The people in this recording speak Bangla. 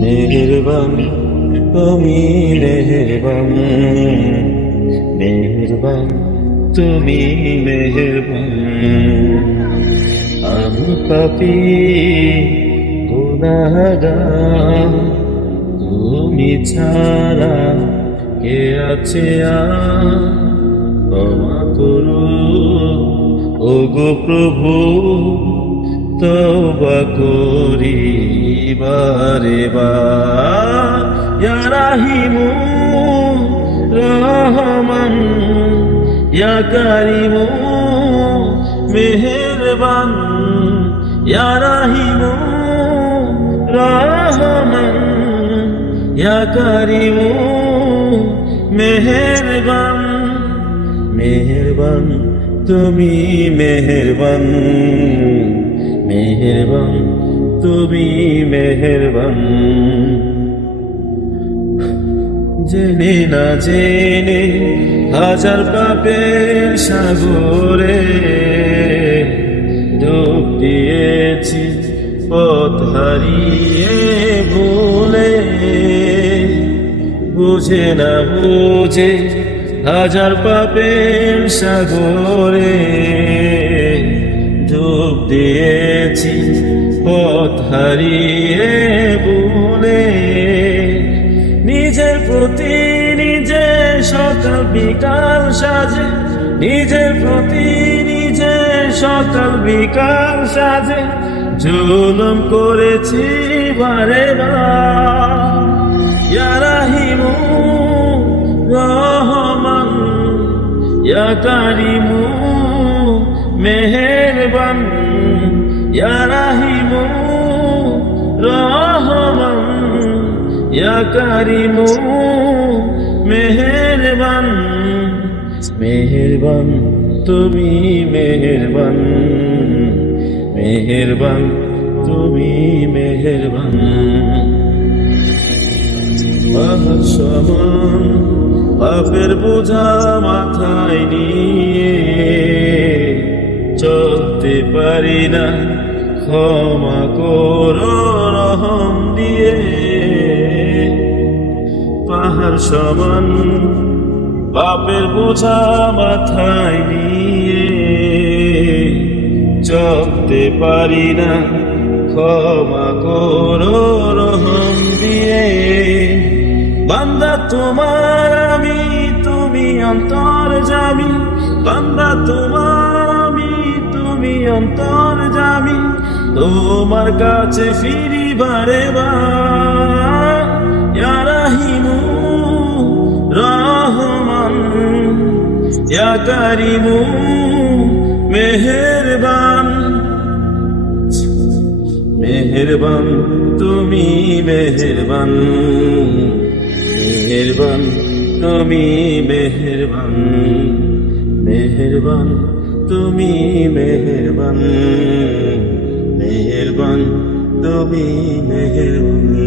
মেহেরবান তুমি মেহেরবান, মেহেরবান তুমি মেহেরবান। আমি পাপী গুনাহগার, তুমি ছাড়া কে আছে আর? ক্ষমা করো ওগো প্রভু, তওবা করি বারে বার। ইয়া রাহিমু রহমান, ইয়া কারিমু মেহেরবান, ইয়া রাহিমু রহমান, ইয়া কারিমু মেহেরবান। মেহেরবান তুমি মেহেরবান, মেহেরবান তুমি মেহেরবান। জেনে না জেনে হাজার পাপের সাগরে ডুব দিয়েছি, পথ হারিয়ে ভুলে। বুঝে না বুঝে হাজার পাপের সাগরে ডুব দিয়েছি, পথ হারিয়ে ভুলে। নিজের প্রতি নিজে সকাল বিকাল সাজে, নিজের প্রতি নিজে সকাল বিকাল সাজে জুলুম করেছি বারে বার। ইয়া রাহিমু রহমান, ইয়া কারিমু মেহেরবান, ইয়া রাহিমু রহমান, ইয়া কারিমু মেহেরবান। মেহেরবান তুমি মেহেরবান, মেহেরবান তুমি মেহেরবান। পাহাড় সমান পাপের বোঝা মাথায় নিয়ে চলতে পারি না, ক্ষমা করো রহম দিয়ে। পাহাড় সমান পাপের বোঝা মাথায় নিয়ে চলতে পারি না, ক্ষমা করো রহম দিয়ে। বান্দা তোমার আমি, তুমি অন্তর্যামী। বান্দা তোমার আমি, তুমি অন্তর্যামী। তোমার কাছে ফিরি বারে বার। ইয়া রাহিমু রহমান, ইয়া কারিমু মেহেরবান। মেহেরবান তুমি মেহেরবান, মেহেরবান তুমি মেহেরবান। মেহেরবান তুমি মেহেরবান, মেহেরবান তুমি মেহেরবান।